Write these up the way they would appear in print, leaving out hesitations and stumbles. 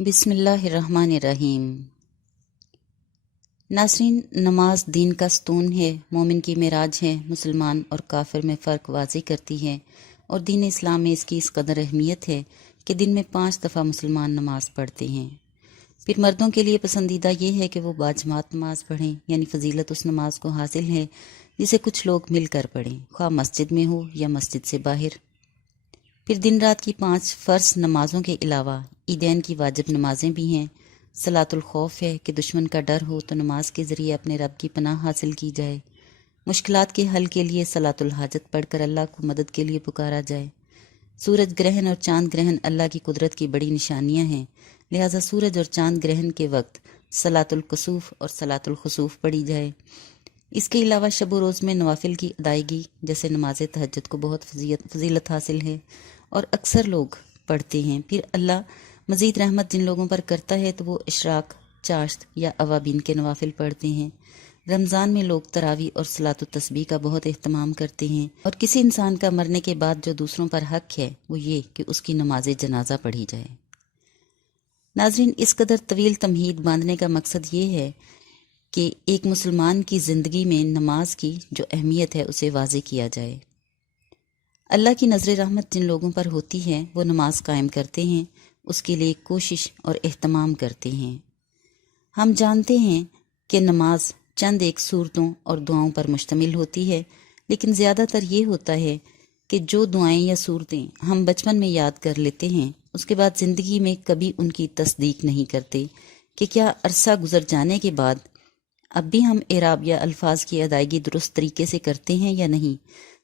بسم اللہ الرحمن الرحیم۔ ناظرین، نماز دین کا ستون ہے، مومن کی معراج ہے، مسلمان اور کافر میں فرق واضح کرتی ہے، اور دین اسلام میں اس کی اس قدر اہمیت ہے کہ دن میں 5 دفعہ مسلمان نماز پڑھتے ہیں۔ پھر مردوں کے لیے پسندیدہ یہ ہے کہ وہ باجماعت نماز پڑھیں، یعنی فضیلت اس نماز کو حاصل ہے جسے کچھ لوگ مل کر پڑھیں، خواہ مسجد میں ہو یا مسجد سے باہر۔ پھر دن رات کی 5 فرض نمازوں کے علاوہ عیدین کی واجب نمازیں بھی ہیں۔ صلاۃ الخوف ہے کہ دشمن کا ڈر ہو تو نماز کے ذریعے اپنے رب کی پناہ حاصل کی جائے۔ مشکلات کے حل کے لیے صلاۃ الحاجت پڑھ کر اللہ کو مدد کے لیے پکارا جائے۔ سورج گرہن اور چاند گرہن اللہ کی قدرت کی بڑی نشانیاں ہیں، لہٰذا سورج اور چاند گرہن کے وقت صلاۃ الکسوف اور صلاۃ الخسوف پڑھی جائے۔ اس کے علاوہ شب و روز میں نوافل کی ادائیگی جیسے نماز تہجد کو بہت فضیلت حاصل ہے اور اکثر لوگ پڑھتے ہیں۔ پھر اللہ مزید رحمت جن لوگوں پر کرتا ہے تو وہ اشراق، چاشت یا اوابین کے نوافل پڑھتے ہیں۔ رمضان میں لوگ تراویح اور صلاۃ التسبیح کا بہت اہتمام کرتے ہیں، اور کسی انسان کا مرنے کے بعد جو دوسروں پر حق ہے وہ یہ کہ اس کی نماز جنازہ پڑھی جائے۔ ناظرین، اس قدر طویل تمہید باندھنے کا مقصد یہ ہے کہ ایک مسلمان کی زندگی میں نماز کی جو اہمیت ہے اسے واضح کیا جائے۔ اللہ کی نظر رحمت جن لوگوں پر ہوتی ہے وہ نماز قائم کرتے ہیں، اس کے لیے کوشش اور اہتمام کرتے ہیں۔ ہم جانتے ہیں کہ نماز چند ایک صورتوں اور دعاؤں پر مشتمل ہوتی ہے، لیکن زیادہ تر یہ ہوتا ہے کہ جو دعائیں یا صورتیں ہم بچپن میں یاد کر لیتے ہیں اس کے بعد زندگی میں کبھی ان کی تصدیق نہیں کرتے کہ کیا عرصہ گزر جانے کے بعد اب بھی ہم اعراب یا الفاظ کی ادائیگی درست طریقے سے کرتے ہیں یا نہیں،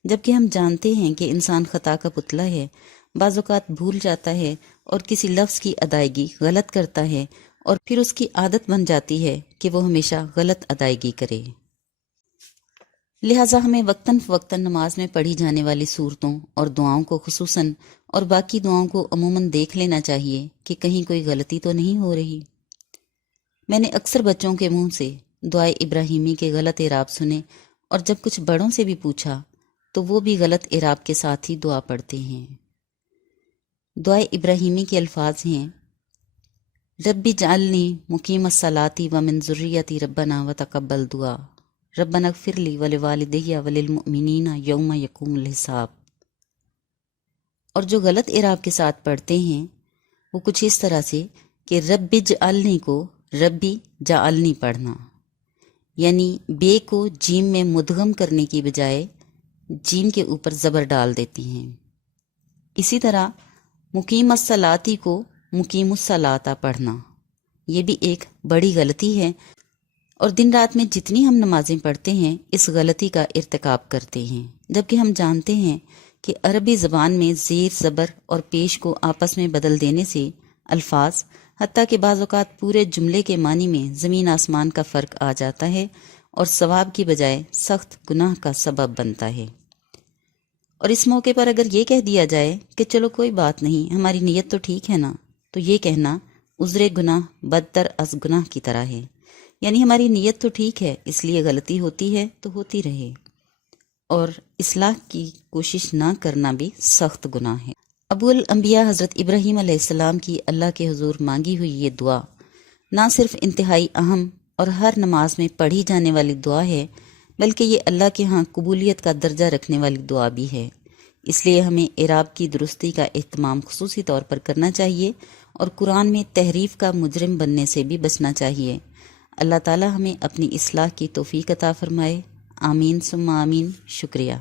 جبکہ ہم جانتے ہیں کہ انسان خطا کا پتلا ہے، بعض اوقات بھول جاتا ہے اور کسی لفظ کی ادائیگی غلط کرتا ہے، اور پھر اس کی عادت بن جاتی ہے کہ وہ ہمیشہ غلط ادائیگی کرے۔ لہٰذا ہمیں وقتاً فوقتاً نماز میں پڑھی جانے والی صورتوں اور دعاؤں کو خصوصاً اور باقی دعاؤں کو عموماً دیکھ لینا چاہیے کہ کہیں کوئی غلطی تو نہیں ہو رہی۔ میں نے اکثر بچوں کے منہ سے دعائے ابراہیمی کے غلط اعراب سنے، اور جب کچھ بڑوں سے بھی پوچھا تو وہ بھی غلط اعراب کے ساتھ ہی دعا پڑھتے ہیں۔ دعائے ابراہیمی کے الفاظ ہیں: ربی اجعلنی مقیم الصلاۃ ومن ذریتی ربنا وتقبل دعا ربنا اغفر لی ولوالدی وللمؤمنین یوم یقوم الحساب۔ اور جو غلط اعراب کے ساتھ پڑھتے ہیں وہ کچھ اس طرح سے کہ ربی اجعلنی کو ربی جعلنی پڑھنا، یعنی بے کو جیم میں مدغم کرنے کی بجائے جیم کے اوپر زبر ڈال دیتی ہیں۔ اسی طرح مقیم الصلاۃ کو مقیم الصلاۃ پڑھنا، یہ بھی ایک بڑی غلطی ہے، اور دن رات میں جتنی ہم نمازیں پڑھتے ہیں اس غلطی کا ارتکاب کرتے ہیں، جبکہ ہم جانتے ہیں کہ عربی زبان میں زیر، زبر اور پیش کو آپس میں بدل دینے سے الفاظ، حتیٰ کہ بعض اوقات پورے جملے کے معنی میں زمین آسمان کا فرق آ جاتا ہے اور ثواب کی بجائے سخت گناہ کا سبب بنتا ہے۔ اور اس موقع پر اگر یہ کہہ دیا جائے کہ چلو کوئی بات نہیں، ہماری نیت تو ٹھیک ہے نا، تو یہ کہنا عذر گناہ بدتر از گناہ کی طرح ہے، یعنی ہماری نیت تو ٹھیک ہے اس لیے غلطی ہوتی ہے تو ہوتی رہے، اور اصلاح کی کوشش نہ کرنا بھی سخت گناہ ہے۔ ابو الانبیاء حضرت ابراہیم علیہ السلام کی اللہ کے حضور مانگی ہوئی یہ دعا نہ صرف انتہائی اہم اور ہر نماز میں پڑھی جانے والی دعا ہے، بلکہ یہ اللہ کے ہاں قبولیت کا درجہ رکھنے والی دعا بھی ہے۔ اس لیے ہمیں اعراب کی درستی کا اہتمام خصوصی طور پر کرنا چاہیے، اور قرآن میں تحریف کا مجرم بننے سے بھی بچنا چاہیے۔ اللہ تعالی ہمیں اپنی اصلاح کی توفیق عطا فرمائے، آمین ثم آمین۔ شکریہ۔